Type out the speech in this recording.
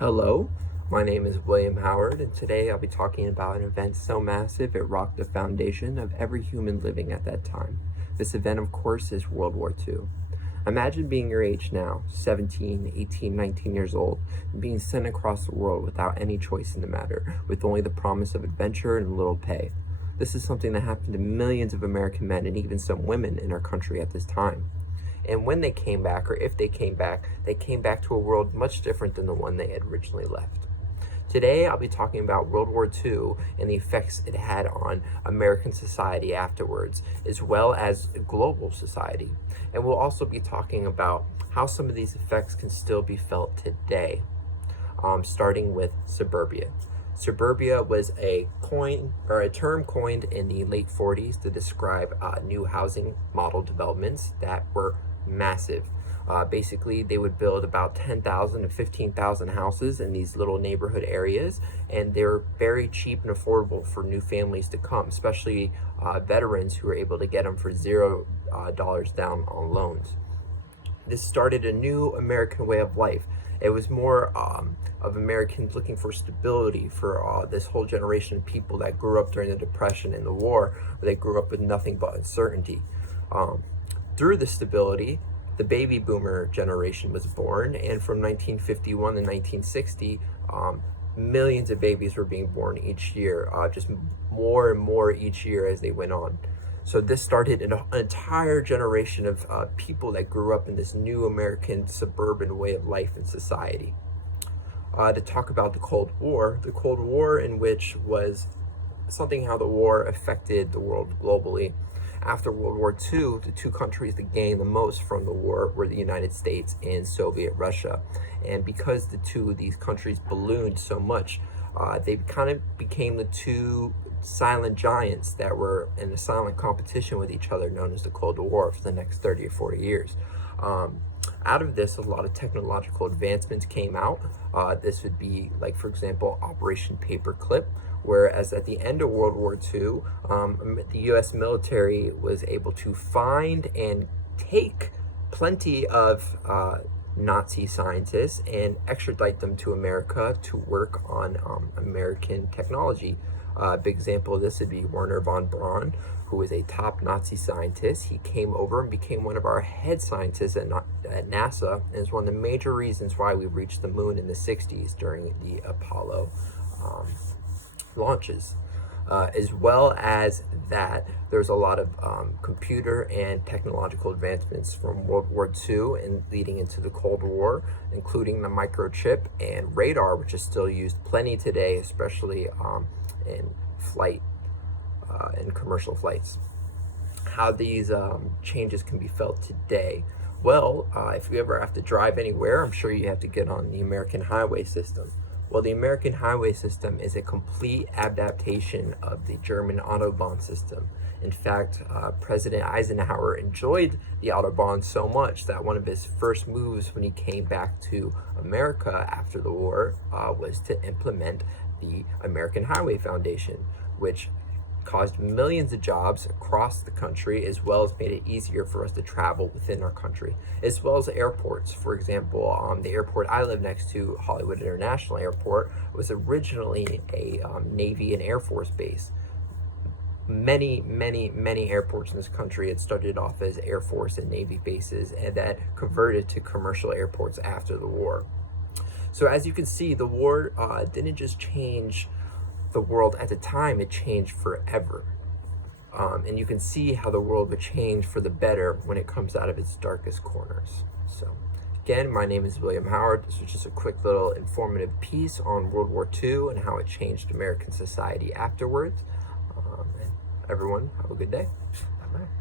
Hello, my name is William Howard, and today I'll be talking about an event so massive it rocked the foundation of every human living at that time. This event, of course, is World War II. Imagine being your age now, 17, 18, 19 years old, and being sent across the world without any choice in the matter, with only the promise of adventure and little pay. This is something that happened to millions of American men and even some women in our country at this time. And when they came back, or if they came back to a world much different than the one they had originally left. Today, I'll be talking about World War II and the effects it had on American society afterwards, as well as global society. And we'll also be talking about how some of these effects can still be felt today, starting with suburbia. Suburbia was a term coined in the late 40s to describe new housing model developments that were massive. Basically, they would build about 10,000 to 15,000 houses in these little neighborhood areas, and they're very cheap and affordable for new families to come, especially veterans who were able to get them for $0 down on loans. This started a new American way of life. It was more of Americans looking for stability for this whole generation of people that grew up during the Depression and the war, where they grew up with nothing but uncertainty. Through the stability, the baby boomer generation was born, and from 1951 to 1960, millions of babies were being born each year, just more and more each year as they went on. So this started an entire generation of people that grew up in this new American suburban way of life and society. To talk about the Cold War in which was something how the war affected the world globally. After World War II, the two countries that gained the most from the war were the United States and Soviet Russia. And because the two of these countries ballooned so much, they kind of became the two silent giants that were in a silent competition with each other, known as the Cold War, for the next 30 or 40 years. Out of this, a lot of technological advancements came out. This would be, like, for example, Operation Paperclip, whereas at the end of World War II, the U.S. military was able to find and take plenty of Nazi scientists and extradite them to America to work on American technology. A big example of this would be Wernher von Braun, who was a top Nazi scientist. He came over and became one of our head scientists at NASA, and is one of the major reasons why we reached the moon in the 60s during the Apollo launches. As well as that, there's a lot of computer and technological advancements from World War II and leading into the Cold War, including the microchip and radar, which is still used plenty today, especially in flight, in commercial flights. How these changes can be felt today. Well, if you ever have to drive anywhere, I'm sure you have to get on the American highway system. Well, the American highway system is a complete adaptation of the German Autobahn system. In fact, President Eisenhower enjoyed the Autobahn so much that one of his first moves when he came back to America after the war was to implement the American Highway Foundation, which caused millions of jobs across the country, as well as made it easier for us to travel within our country, as well as airports. For example, the airport I live next to, Hollywood International Airport, was originally a Navy and Air Force base. Many airports in this country had started off as Air Force and Navy bases, and that converted to commercial airports after the war. So as you can see, the war didn't just change the world at the time, it changed forever. And you can see how the world would change for the better when it comes out of its darkest corners. So again, my name is William Howard. This was just a quick little informative piece on World War II and how it changed American society afterwards. And everyone, have a good day.